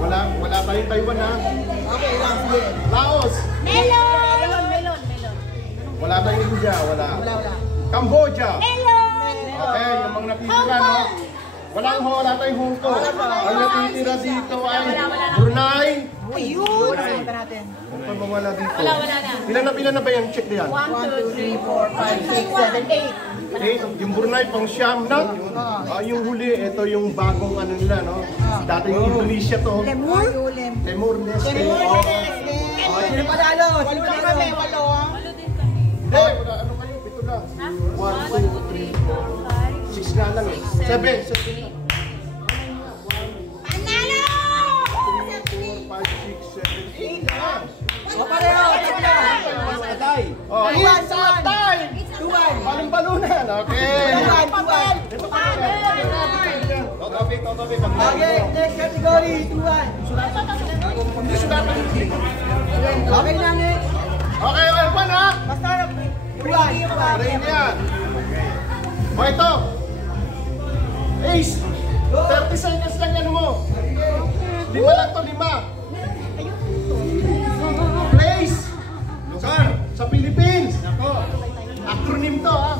Wala tayong Taiwan ha. Okay lang, sige. Laos. Melon. Wala tayong India, wala. Cambodia. Melon. Okay, yung mga natitira, no? Wala tayong Hong Kong. Ang natitira dito ay Brunei. Ayun! Santa natin. Ano pa mawala dito? Wala na. Ilan na ba yan? Check na yan. 1, 2, 3, 4, 5, 6, 7, 8. Yung Brunei pang Siam na. Yung huli, ito yung bagong ano nila, no? Dati yung Indonesia to. Timor-Leste. Sino panalo? Sino kami? 8. Hey, ano kayo? Ito lang. 1, 2, 3, 4, 6 nga lang eh. 7. Panalo! 4, 5, 6, 7, 8 na. O pareho! Patay! Oh, it's time! 2-1! Balon-balunan, okay. 2-1! Okay, next category, 2-1. Okay na, next. Okay, Evan ha? Basta na, 2-1. Rain yan. O ito. Ace, 30 seconds lang yan mo. 5 lang to, 5. Place. Lugar. Sa Philippines. Acronym to ha.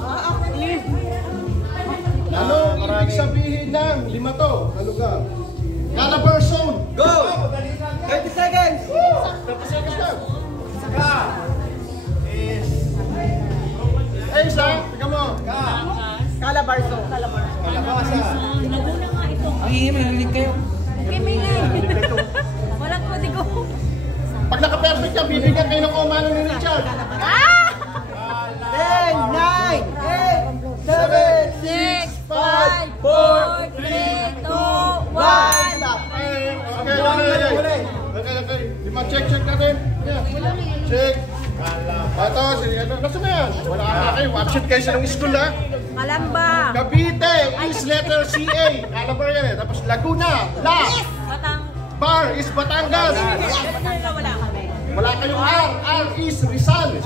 Ano ibig sabihin ng 5 to na lugar? Calabar Zone. Go! 30 seconds! 30 seconds lang. Ace ha, tingnan mo. Calabarzo. Laguna nga ito. Ang hihim, narinig kayo. Walang kodigo. Pag naka-perfect ka, bibigyan kayo ng kumano ni Richard. 10, 9, 8, 7, 6, 5, 4, 3, 2, 1. Stop. Okay. Check natin. Check. Ito, nasa na yan? Wala ka kayo. Absent kayo sa ng school ha. Kalamba. Cavite is letter CA. Calabar yan eh. Tapos Laguna. Batang. Bar is Batangas. Wala kami. Wala kayong R. R is Rizal.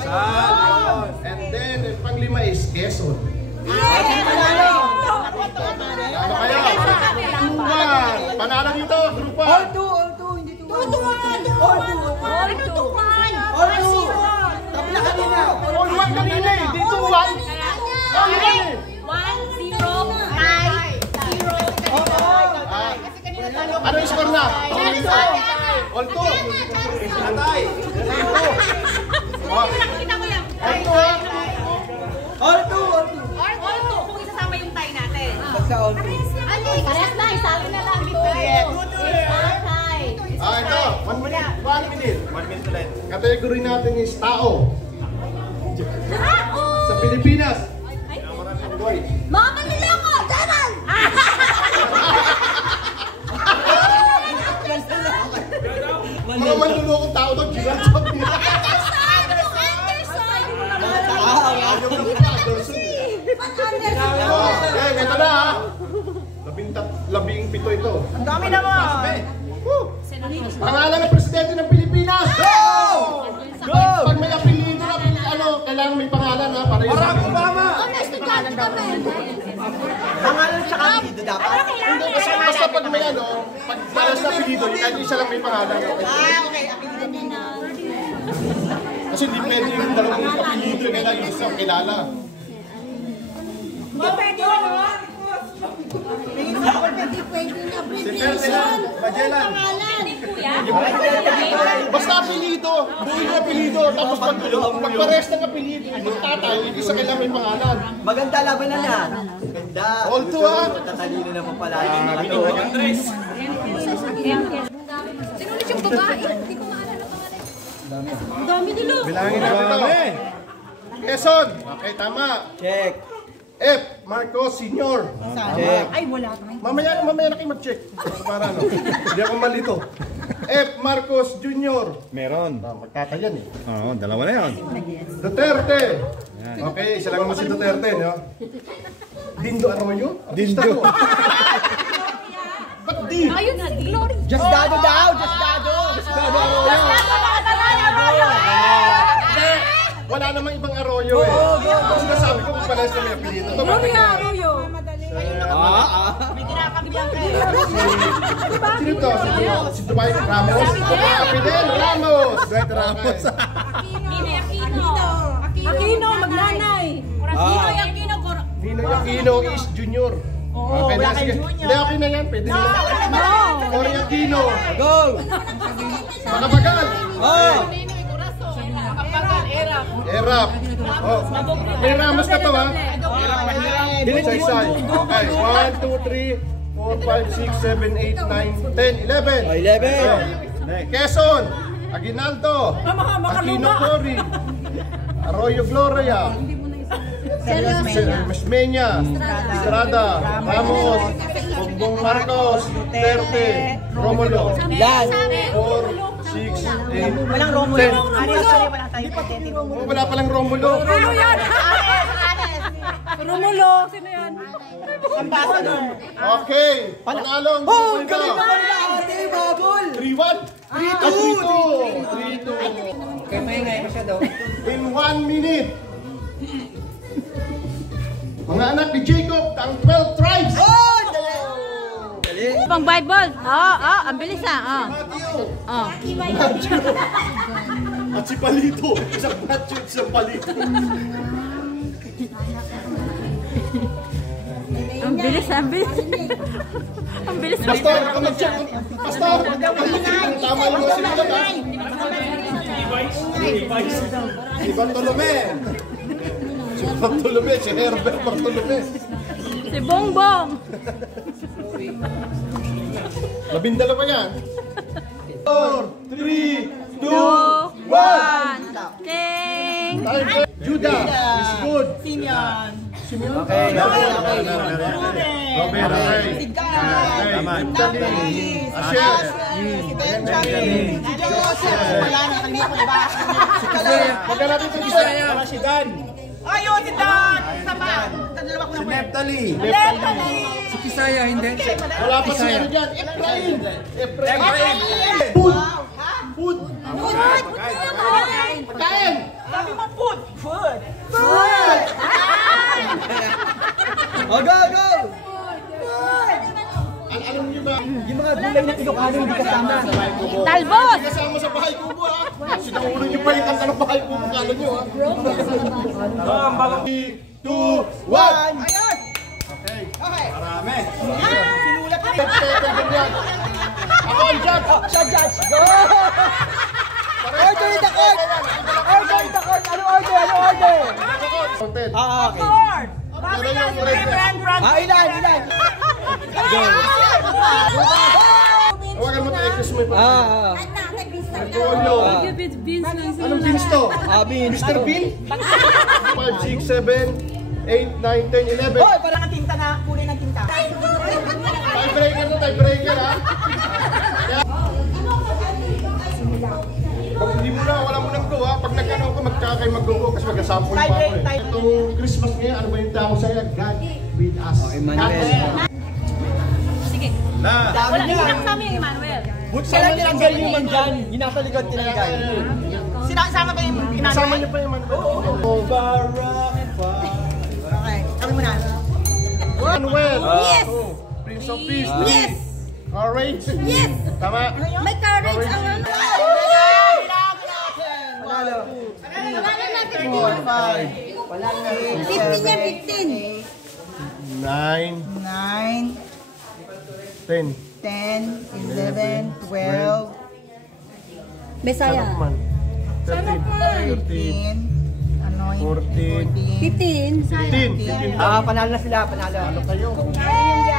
And then, pang-5 is Quezon. Panalo! Ano kayo? 2-1. Panalo dito, grupo. All 2, hindi 2. All 2. Tapos na kanina. All 1 kanina eh. Di 2-1. All 1 eh. 1-0. Ano yung score na? All 2. Nakikita ko lang. All 2. Kung isasama yung tie natin. Basta all 2. Parehas na, isali na lang ito. Ito. 1 minute. 1 minute. 1 minute ulit. Kategory natin is tao. Sa Pilipinas. Mga manliloko! Daran! Mga manlulokong tao doon. Okay, ito na ha. 17 ito. Ang dami naman. Pangalan ng presidente ng Pilipinas. Go! Pag may apelido na, kailangan may pangalan ha. Barack Obama! Pangalan sa kapito dapat. Hindi, kasi basta pag may pag para sa apelido, kahit isa lang may pangalan. Okay. Kasi hindi pwede yung dalawang apelido, kailangan yung isang kilala. Basta apelido, buhay yung apelido, tapos pag pares ng apelido, yung tatay, yung isa kailangan may pangalan. Maganda laban na yan. Ganda. All two ha? Tatalino naman pala yung mga to. Sinulit yung babae. Hindi ko maalala pangalan. Ang dami nila. Bilangin natin ito. Quezon. Okay, tama. Check. F. Marcos Sr. Check. Ay, wala kami. Mamaya na kayo mag-check. Para hindi ako malito. F. Marcos Jr. Meron. Magkakayan eh. Oo, dalawa na yun. Duterte. Okay, isa lang naman si Duterte, no? Dindo Arroyo? Dindo. Ba't di? Ayun na, Glory. Just Dado daw. Just Dado. Just Dado Arroyo. Wala namang ibang Arroyo eh. Kasi nasabi ko kung palas na may apelido. Ito, Gloria Arroyo. May kinakambiyan kayo. Sino to? Si Dwight Ramos? Fidel Ramos! Dwight Ramos. Aquino, magnanay. Ninoy Aquino. Ninoy Aquino is junior. Oo, Okay wala na, kay sige. junior. Hindi, okay na yan. Pwede na. No. Cory Aquino. Go! Makabagal. Oh! Erap. Oh. May Ramos ka to, ha? Saysay. Okay. 1, 2, 3, 4, 5, 6, 7, 8, 9, 10, 11. 11. Quezon. Aguinaldo. Aquino Cory. Arroyo Gloria. Mesmeña, Estrada, Ramos, Bongbong Marcos, Duterte, Romulo. Yan. 4, 6, 8, Walang Romulo. 10. Wala tayo patente. Oh, wala palang Romulo. Romulo yan. Romulo. Sino yan? Ambassador. Okay, panalong. Oh, galing naman na ate, babol! 3-1. 3-2. Kaya maingay masyado. In 1 minute. Mga anak ni Jacob, ang 12 tribes. Oh! Dali! Pang Bible. Ang bilis At si Palito. Isang batch isang Palito. Ang bilis. Ang bilis. Pastor, mag-check. Pastor, tama yung mga sinulat, ha? Si Bartolome. Si Bartolome, si Herbert Bartolome. Si Bongbong. 12 yan. 4, 3, 2, 1. 1. Ting. Judah is good. Simeon. Okay, Robert, okay. Dali. Asher. Benjamin. Joseph. Wala na, kanina ko ba? Magka natin ito isa. Ayun, si Dan. Sama. Dalawa ko na. Neptali. Neptali. Si Kisaya, hindi. Wala pa si ano dyan. Efrain. Food. Food. Pagkain. Sabi mo food. Food. Food. Oh, go, go! Alam niyo ba? Yung mga gulay na Ilocano hindi kasama. Talbos. Hindi kasama sa bahay kubo, ha? Sinaulo niyo pa yung kanta ng bahay kubo. Kala niyo, ha? 3, 2, 1. Ayun. Okay. Okay. Marami. Sinulat na rin. Ako ang judge. Siya, judge! Go! Order the court! Order the court! Ano order? Ano order? Content. Okay. Lord. Bakit na si Reverend Ron? Ilan? Hawakan mo tayo, kiss mo yung Polo. Anong beans to? Beans. Mr. Bean? 5, 6, 7, 8, 9, 10, 11. Hoy, parang ang tinta na, kulay ng tinta. Tiebreaker na, tiebreaker, ha? Pag hindi mo na, wala mo nang go, ha? Pag nagkano ka, magtsaka kayo mag-go kasi mag-sample pa ako, eh. Itong Christmas ngayon, ano ba yung tao sa'yo? God with us. Emmanuel. Sige. Wala, hindi lang kasama yung Emmanuel. Sana tinanggal yung man dyan. Yung nasa likod tinanggal. Sinasama ba yung Kasama Emmanuel? niyo pa yung ano? Okay, kami muna. Emmanuel. Yes. Prince of Peace. Yes. Courage. Yes. Tama. May courage ang ano. Panalo. Wala natin 5. 15 yan, 15. 9, 9, 10. 10, 11, 12, Besaya. 13, 13, ano yun? 14, 15. 15. Panalo na sila, panalo. Ano kayo? Ayun